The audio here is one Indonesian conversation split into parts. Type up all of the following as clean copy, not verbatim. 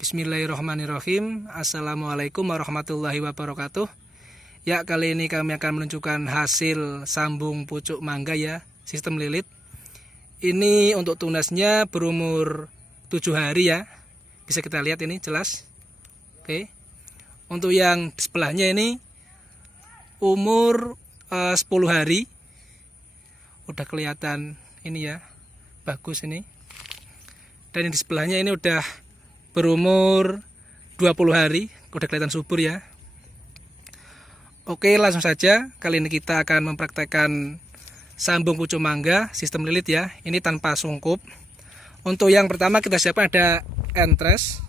Bismillahirrahmanirrahim. Assalamualaikum warahmatullahi wabarakatuh. Ya, kali ini kami akan menunjukkan hasil sambung pucuk mangga ya, sistem lilit. Ini untuk tunasnya berumur 7 hari ya. Bisa kita lihat ini jelas. Oke. Untuk yang di sebelahnya ini umur 10 hari. Udah kelihatan ini ya. Bagus ini. Dan yang di sebelahnya ini udah berumur 20 hari, udah kelihatan subur ya. Oke, langsung saja. Kali ini kita akan mempraktekkan sambung pucuk mangga sistem lilit ya. Ini tanpa sungkup. Untuk yang pertama kita siapkan ada entres.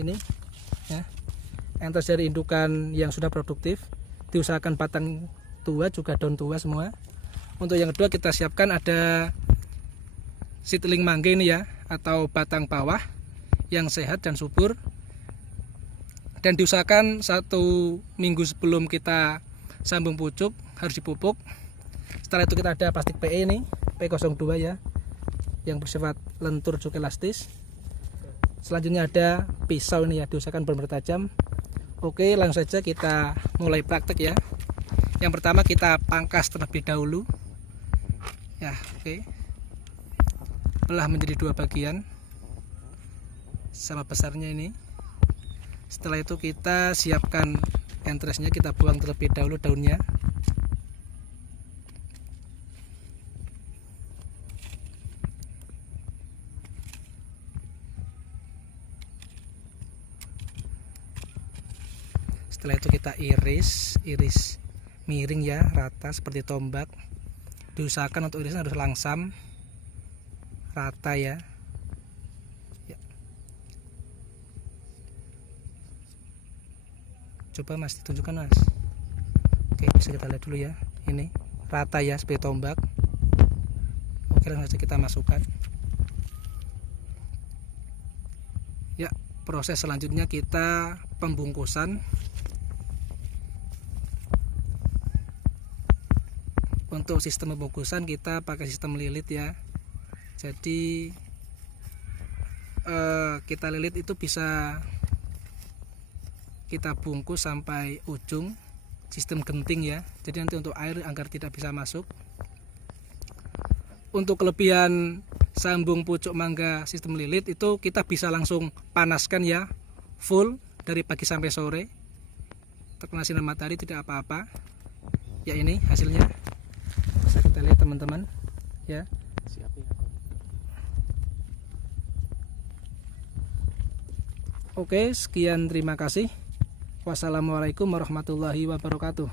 Ini ya. Entres dari indukan yang sudah produktif. Diusahakan batang tua juga daun tua semua. Untuk yang kedua kita siapkan ada seedling mangga ini ya, atau batang bawah yang sehat dan subur, dan diusahakan 1 minggu sebelum kita sambung pucuk harus dipupuk. Setelah itu kita ada plastik PE ini, P02 ya, yang bersifat lentur juga elastis. Selanjutnya ada pisau ini ya, diusahakan benar-benar tajam. Oke, langsung saja kita mulai praktek ya. Yang pertama kita pangkas terlebih dahulu ya. Oke, belah menjadi 2 bagian sama besarnya ini. Setelah itu kita siapkan entresnya, kita buang terlebih dahulu daunnya. Setelah itu kita iris miring ya, rata seperti tombak. Diusahakan untuk irisnya harus langsam, rata ya. Coba Mas ditunjukkan Mas. Oke, bisa kita lihat dulu ya. Ini rata ya seperti tombak. Oke, langsung saja kita masukkan. Ya, proses selanjutnya kita pembungkusan. Untuk sistem pembungkusan kita pakai sistem lilit ya. Jadi kita lilit itu bisa kita bungkus sampai ujung, sistem genting ya. Jadi nanti untuk air agar tidak bisa masuk. Untuk kelebihan sambung pucuk mangga sistem lilit itu kita bisa langsung panaskan ya, full dari pagi sampai sore. Terkena sinar matahari tidak apa-apa. Ya, ini hasilnya. Bisa kita lihat teman-teman ya. Oke, sekian, terima kasih. Wassalamualaikum warahmatullahi wabarakatuh.